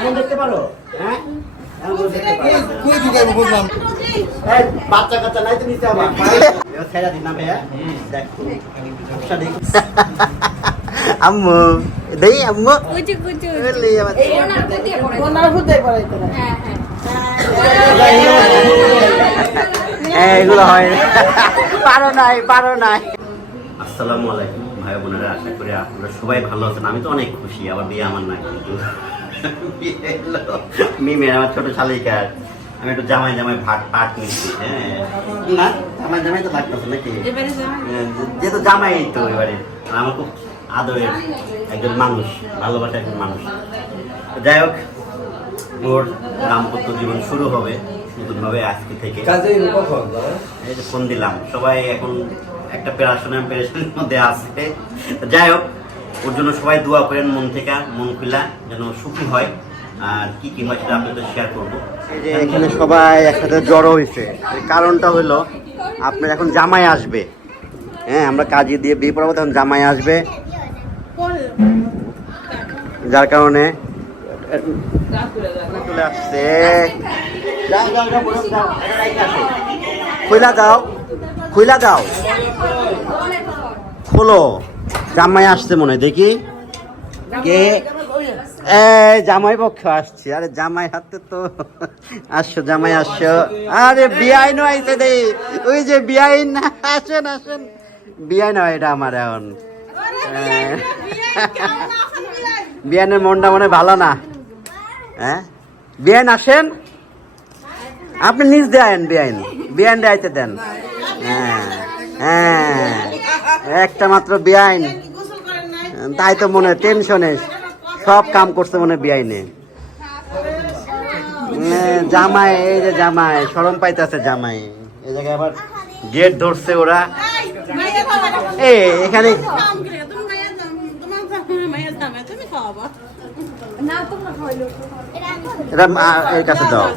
এমন দেখতে পারো? হ্যাঁ? এমন করে দেখতে পারো। কই ঢুকাইবো বুঝলাম। এই, বাচ্চা কাচ্চা নাই তো নিতে এবার ছেড়ে দিন না ভাইয়া। দেখ আম্মু দেই আম্মু। কুচু কুচু বলি ওনার বুদ্ধি করে ওনার হুদে পড়াইতে হ্যাঁ হ্যাঁ। হ্যাঁ, এগুলো হয় পারো নাই পারো নাই। আসসালামু আলাইকুম ভাই বোনেরা। আশা করি আপনারা সবাই ভালো আছেন। আমি তো অনেক খুশি আবার বিয়ে আমার না কিন্তু। মিমের আমার ছোট শালিকার। আমি একটু জামাই জামাই ভাট পাট নিচ্ছি হ্যাঁ। না জামাই জামাই তো লাগতেছে নাকি? এবারে জামাই। হ্যাঁ, যেহেতু জামাই তো এবারে। আর আমার খুব আদরের একজন মানুষ ভালোবাসা একজন মানুষ। যাই হোক ওর দাম্পত্য জীবন শুরু হবে নতুনভাবে আজকে থেকে? এই যে ফোন দিলাম সবাই এখন একটা প্যারাশন প্যারেশনের মধ্যে আছে। তো যাই হোক ওর জন্য সবাই দোয়া করেন, মন থেকে মন খুলা যেন সুখী হয়। আর কি কি হয় আপনাদের শেয়ার করব। এখানে সবাই একসাথে জড়ো হয়েছে কারণটা হলো আপনার এখন জামাই আসবে। হ্যাঁ আমরা কাজে দিয়ে বিয়ে পড়াবো, তখন জামাই আসবে। যার কারণে চলে আসছে। খুইলা দাও খুইলা দাও। খোলো। জামাই আসছে মনে দেখি। কে? জামাই পক্ষ আসছে। আরে জামাই হাতে তো। আসছো জামাই আসছো আরে বিআইন আইছে দে ওই যে বিআইন আসেন আসেন। বিআইন হয় এটা আমার এখন। হ্যাঁ। বিয়ানের মনটা মনে ভালো না। হ্যাঁ? বিয়ান আসেন? আপনি নিজ দেন বিয়াইন। বিয়ান আইতে দেন। হ্যাঁ। হ্যাঁ। একটা মাত্র নাই তাই তো মনে টেনশনে সব কাম করছে মনে হ্যাঁ, জামাই এই যে জামাই সরম পাইতেছে জামাই। এই জায়গায় আবার গেট ধরছে ওরা। এ এখানে এটা এর কাছে দাও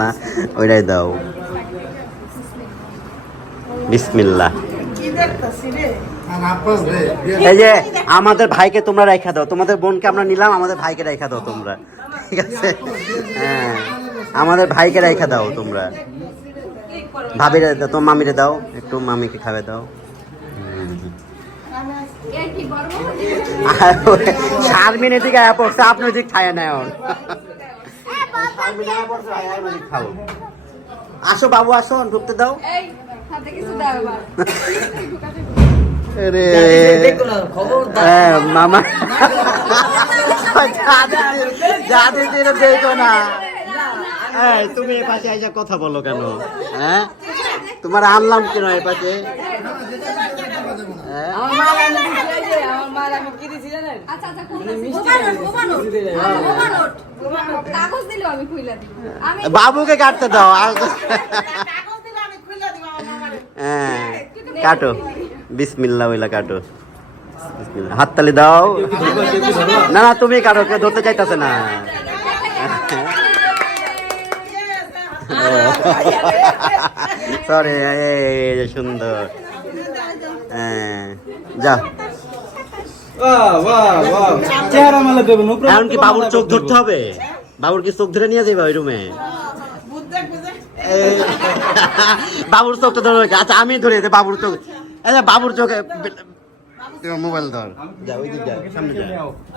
না, ওইটাই দাও। রে এই যে, আমাদের ভাইকে তোমরা রেখা দাও। তোমাদের বোনকে আমরা নিলাম, আমাদের ভাইকে রেখা দাও তোমরা। ঠিক আছে? হ্যাঁ আমাদের ভাইকে রেখা দাও তোমরা। ভাবিরে দাও, তোমার মামিরে দাও, একটু মামিকে খাবে দাও। শারমিন এদিকে আয়া পড়ছে আপনি ওদিক খায় না এখন আসো বাবু আসো ঢুকতে দাও। হ্যাঁ, মামা। জাদু দেখো না। এই, তুমি এ পাশে আইসা কথা বলো কেন? হ্যাঁ? তোমার আনলাম কেন এ পাশে? হ্যাঁ? আচ্ছা আচ্ছা কোবানোট কোবানোট কোবানোট কোবানোট কাগজ? দিলো আমি খুইলা দিব। আমি বাবুকে কাটতে দাও আর কাগজ দিলে আমি খুলে দিব আমার মামারে হ্যাঁ। কাটো। বিসমিল্লাহ ওইলা কাটো। হাততালি দাও। না না তুমি কাটো কেউ ধরতে চাইতেছে না। সরি সুন্দর। যা। বাহ বাহ বাহ। চেহারা মালা দেবেন উপরে এখন কি বাবুর চোখ ধরতে হবে? বাবুর কি চোখ ধরে নিয়ে যাবে ওই রুমে? বাবুর চোখটা ধরে। আচ্ছা আমি ধরে দে বাবুর চোখ। আচ্ছা বাবুর চোখে মোবাইল ধর। যা ওই দিক যা সামনে যা।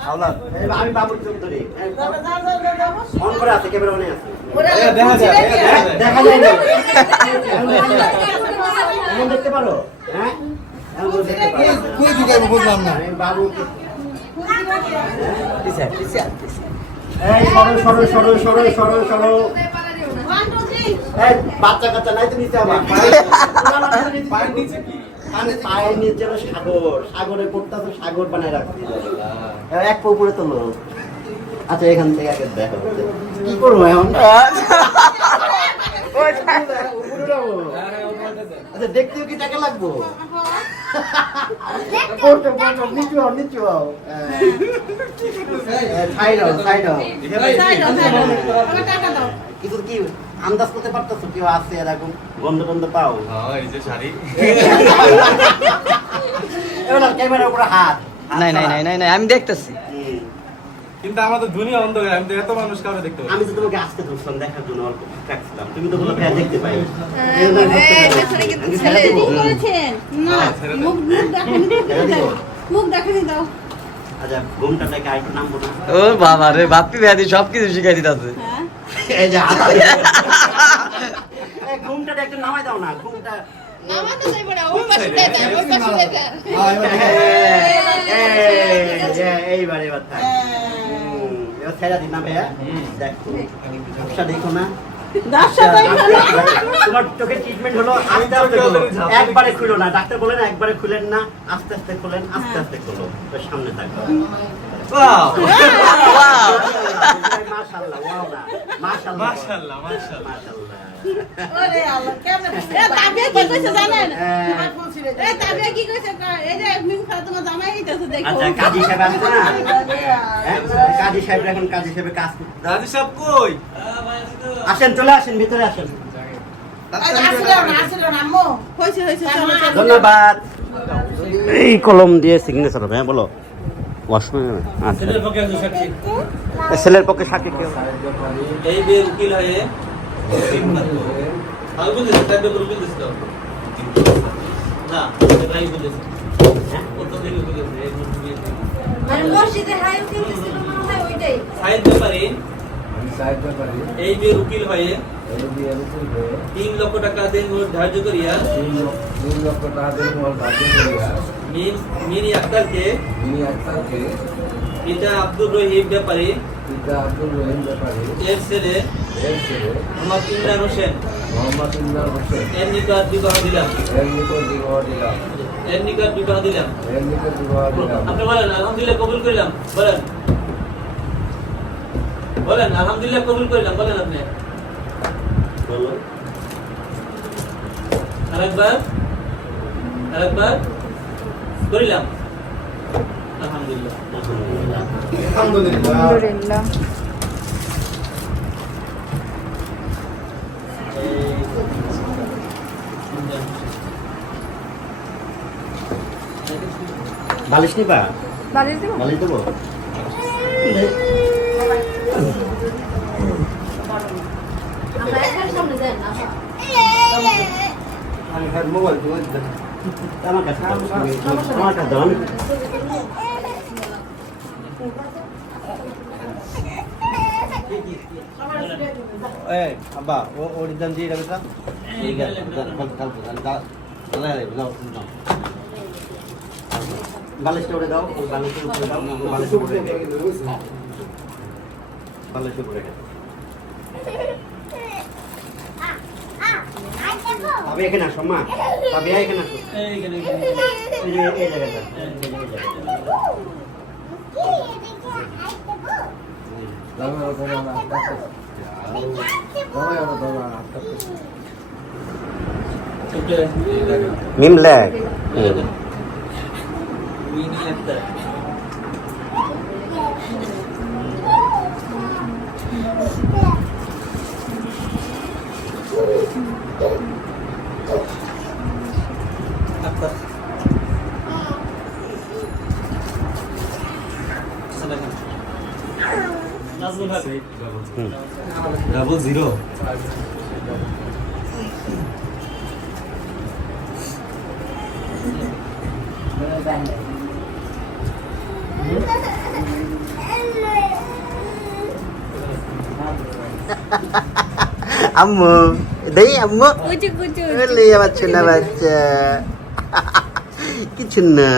আওলাদ, আমি বাবুর চোখ ধরি। অন করে আছে ক্যামেরা অনে আছে। দেখা যায় দেখা যায়। দেখা যায় না। এমন দেখতে পারো হ্যাঁ? কই ঢুকাইবো বুঝলাম না। বাবু এই সরো সরো সরো সরো সরো সরো। এই বাচ্চা কাচ্চা নাই তো নিতে হবে পায়ের নিচে কি? মানে পায়ের নিচে সাগর। সাগরে পড়তে সাগর বানায় রাখছি এক পা উপরে তোলো। আচ্ছা এখান থেকে আগে দেখো। কি করব এখন? আচ্ছা দেখতেও কি টাকা লাগবো? পড়তে পড়তো নিচু হও নিচু হও সাইড হও সাইড হও টাকা দাও কিছু কি আন্দাজ করতে পারতেছো কেউ আছে এরকম গন্ধ গন্ধ পাও হ্যাঁ এই যে শাড়ি এবার ক্যামেরার উপরে হাত নাই নাই নাই নাই আমি দেখতেছি। কিন্তু আমাদের দুনিয়া অন্ধকার আমি তো এত মানুষ কাউকে দেখতে আমি তো তোমাকে আসতে ধরছিলাম দেখার জন্য অল্প রাখছিলাম তুমি তো বলো ভাইয়া দেখতে পাই হ্যাঁ, দাও। মুখ দেখানি দাও। আচ্ছা ঘুমটা নাকি আরেকটু নামবো না। ও বাবা রে বাপ্পি ব্যাধি সব কিছু শিখাই দিতেছে। হ্যাঁ। এই যে ঘুমটা একটু নামাই দাও না ঘুমটা। এইবার থাক। এবার ছেড়া দিন না ভাইয়া। দেখো ব্যবসা দেখো না। দর্শক তোমার চোখের ট্রিটমেন্ট হলো আস্তে আস্তে খুলো। একবারে খুলো না। ডাক্তার বলেন একবারে খুলেন না আস্তে আস্তে খুলেন আস্তে আস্তে খুলো। সামনে থাকো। ওয়াও। ওয়াও। মাশাআল্লাহ ওয়াও না মাশাআল্লাহ মাশাআল্লাহ মাশাআল্লাহ মাশাআল্লাহ এ তাবিয়া কি কইছে জানেন। এ তাবিয়া কি কইছে? কয়, এই যে মিম খালা তোমার জামাই হইতাছে দেখো। আচ্ছা কাজী সাহেব আসছে না? কাজী সাহেব এখন কাজী সাহেবের কাজ করতে দাদি সব কই? আসেন চলে আসেন ভিতরে আসেন। চলো ধন্যবাদ। এই কলম দিয়ে সিগনেচার হবে হ্যাঁ বলো। আচ্ছা। ছেলের পক্ষে সাক্ষী। কেউ? এই উকিল হয়ে আমি বলতেছি তার ব্যাপারে বলতেছি তো না এটাই বলতেছি কত দিন বলতেছি এই মুরগি মানে মসজিদে হাই উকিল ছিল মনে হয় ওইটাই। সাইড ব্যাপারে এই যে উকিল হয়ে তিন লক্ষ টাকা দেন ওর ধার্য করিয়া মিন মিনি আক্তারকে পিতা আব্দুর রহিম ব্যাপারে এর ছেলে মোহাম্মদ ইমরান হোসেন। এর নিকট বিবাহ দিলাম। এর নিকট বিবাহ দিলাম। আপনি বলেন আলহামদুলিল্লাহ কবুল করলাম। বলেন। বলেন আলহামদুলিল্লাহ কবুল করলাম। বলেন আপনি। বলো আরেকবার। আরেকবার। করিলাম। আলহামদুলিল্লাহ। আলহামদুলিল্লাহ। বালিশ নিবা বাড়ির দেবো? বালিশ দেবো আমরা একবারে সামনে যাই বালিশটা উড়ে দাও ওই বালিশের উপরে দাও ওই বালিশের উপরে। বালিশের উপরে তবে এখানে আসো মা। তবে আসো। এই মিম মিনি আক্তার আক্তার নাজমুল হক ডাবল জিরো। আম্মু দেই আম্মু কুচু, কুচু। বলে আমার ছোনা বাচ্চা কিছু না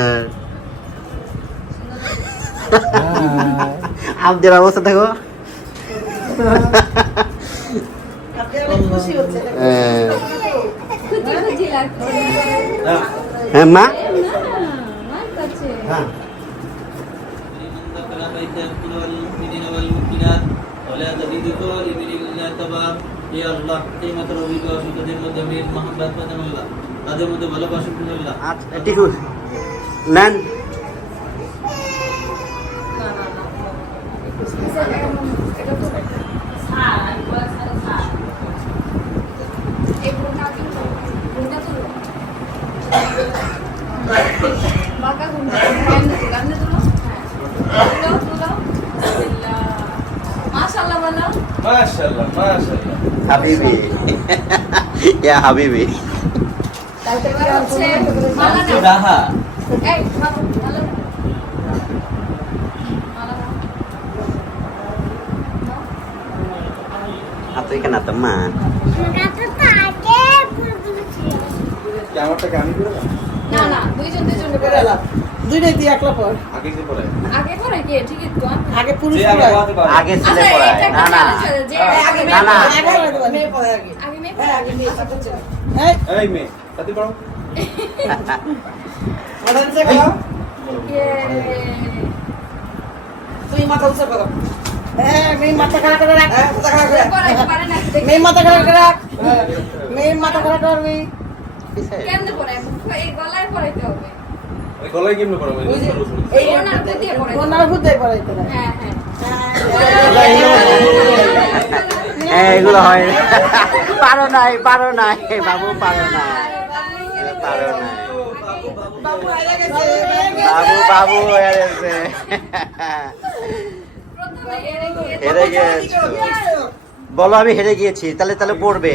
আপনার অবস্থা দেখো হ্যাঁ। হ্যাঁ মা না। হ্যাঁ ولا تزيد طالب إلا تبار يا الله قيمة ربك وشكتين ودمير محبة فتن الله তাদের মধ্যে ভালোবাসা আল্লাহ ঠিক নেন Thank you. বলো মাশাআল্লাহ মাশাআল্লাহ হাবিবি ইয়া হাবিবি এবার হচ্ছে মালা নাও। রাহা এই বাবু মালা নাও। মালা নাও। atau ikan atau mah কি আমারটাকে আমি করে দাও? না না দুইজন দুইজন করে দাও। দুইটাই দিয়ে একলা পর আগে কি পরে আগে করে কে? ঠিকই তো আগে পুরুষ যে আগে পড়াতে পারে। agen sile এটা porai একটা na na challenge আছে যে আগে না, না। মেয়ে পরে আগে আগে। মেয়ে পরে আগে মেয়ে এই। এই মেয়ে সাথে পড়ো। অর্ডারটা করো তুমি মাথা উঁচু করো। হ্যাঁ মেয়ে মাথা খারাপ করে রাখ। মাথা খারাপ করে রাখ। মেয়ে মাথা খারাপ করে রাখ। মেয়ে মাথা খারাপ করবি। কেমনে পড়াই এই গলায় পড়াইতে হবে। গলায় কেমনে এই ওনার দিয়ে পড়াইতে হ্যাঁ হ্যাঁ। eh এগুলো হয় পারো নাই পারো নাই। বাবু পারো নাই। পারো নাই। বাবু বাবু বাবু হয়ে গেছে হেরে গিয়েছো বলো, আমি হেরে গিয়েছি, তাহলে তাহলে পড়বে।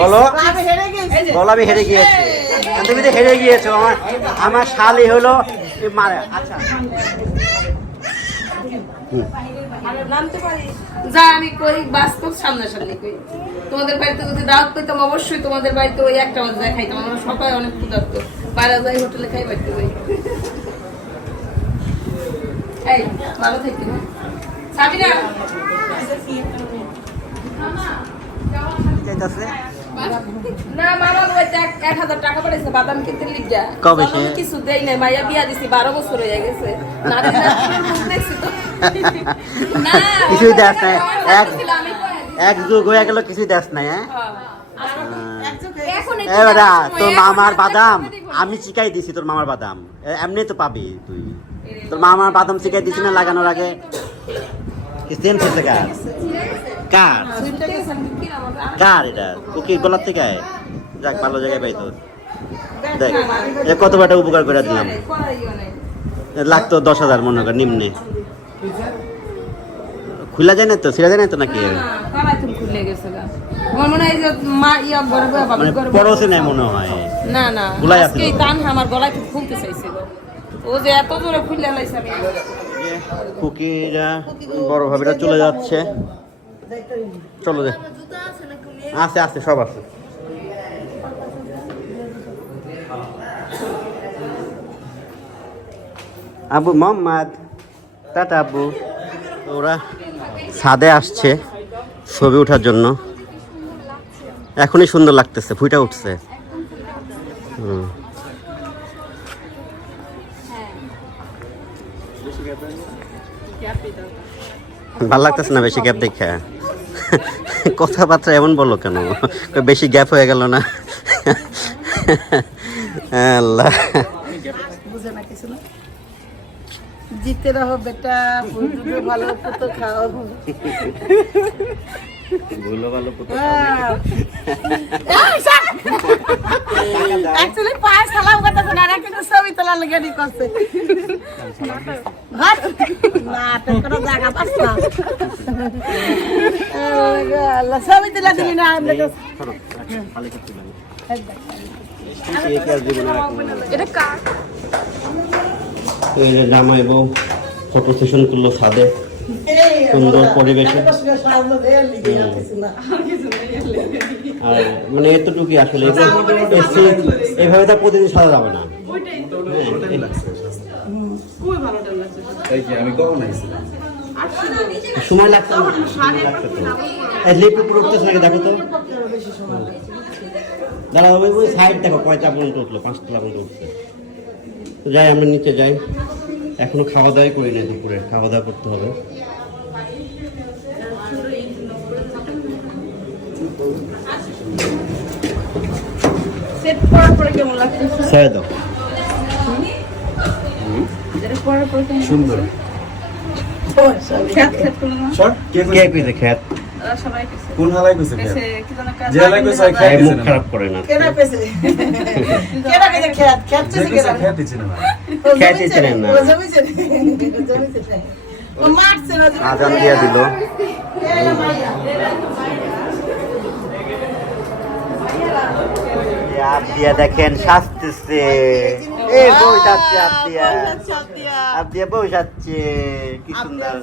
বলো বলো, আমি হেরে গিয়েছি। তুমি তো হেরে গিয়েছো, আমার আমার শালি হলো আচ্ছা। আমি কই সামনাসামনি কই তোমাদের বাড়িতে যদি অবশ্যই তোমাদের বাড়িতে ওই একটা সবাই অনেক বাইরে যাই, হোটেলে খাই, বাড়িতে ভালো সাবিনা যাইতাছে না মামা বাড়িতে এক এক হাজার টাকা পাঠাইছে বাদাম কিনতে লিখা কবে সে? কিছু দেই নাই মাইয়া বিয়া দিছি বারো বছর হয়ে গেছে না দেখছি তো কিছুই দেখ নাই এক আমি পড়াই দিই। এক যুগ হয়ে গেল কিছুই দেখ নাই হ্যাঁ এখন একটু এবার টাকার সময়, তোর মামার বাদাম আমি চিকাই দিছি তোর মামার বাদাম এমনি তো পাবি তুই তোর মামার বাদাম চিকাই দিছি না লাগানোর আগে কি সেম খেতে কার? কার? কার এটা? ও কি গলার থেকে আয়? যাক ভালো জায়গায় পাই তো। দেখ এ কত বাটা উপকার করে দিলাম। লাগতো দশ হাজার মনে কর নিম্নে। খুলা যায় না তো? ছিঁড়া যায় না তো নাকি? খুলে গেছে গা। আমার মনে হয় মা ইয়া বড় বড় বাবা মানে হয়। না না টান আমার গলায় খুব খুলতে চাইছিল ও যে এত জোরে খুলে লাইছে আমি। কুকিরা বড় ভাবিরা চলে যাচ্ছে। চলো যে আছে আছে, সব আছে। আবু মোহাম্মদ, টাটা আব্বু ওরা ছাদে আসছে ছবি ওঠার জন্য। এখনই সুন্দর লাগতেছে, ফুইটা উঠছে। ভালো লাগতেছে না বেশি গ্যাপ দেখে? কথাবার্তা এমন বলো কেন? বেশি গ্যাপ হয়ে গেল না? আল্লাহ। জিতে রহো বেটা ভালো খাও। ভুলো ভালো অ্যাকচুয়ালি পায়ে সালাম করতেছে না এরা কিন্তু ছবি তোলার লেগে রেডি করছে। ভাত? নাটক করে জায়গা পাস না। আল্লাহ ছবি তুলে দিবি না আমরা তো এটা কার? এই যে জামাই বউ ফটো সেশন করল ছাদে। সুন্দর পরিবেশে। আর মানে এতটুকুই আসলে। এভাবে- এভাবে তো প্রতিদিন সাজা যাবে না। আমি সময় লাগছে না। সময় লাগছে তো। এই লিপ উপরে উঠতেছে নাকি দেখো তো। দাঁড়া ওই ওই সাইড দেখো কয়টা পর্যন্ত উঠল পাঁচটা পর্যন্ত উঠছে। তো যাই আমরা নিচে যাই। এখনও খাওয়া দাওয়াই করি না দুপুরে খাওয়া দাওয়া করতে হবে। সেট করার পরে কেমন লাগছে? ছেড়ে দাও। এটা করার পরে কেমন সুন্দর। খ্যাত খ্যাত করল না? কে কইছে খ্যাত কইছে কোন হালাই কইছে কইছে যে হালাই কইছে এই খেয়ে মুখ খারাপ করে না। কেনা পেছে কেনা খেত যে পেছে কইছে কেনা খেয়ে দিছে না। খেতে চেনেন না। ও জমিছে ও মারছে না আজান দিয়ে দিল। আপিয়া দেখেন শাস্তিছে এ বউ যাচ্ছে আপিয়া আপিয়া বউ যাচ্ছে কি সুন্দর।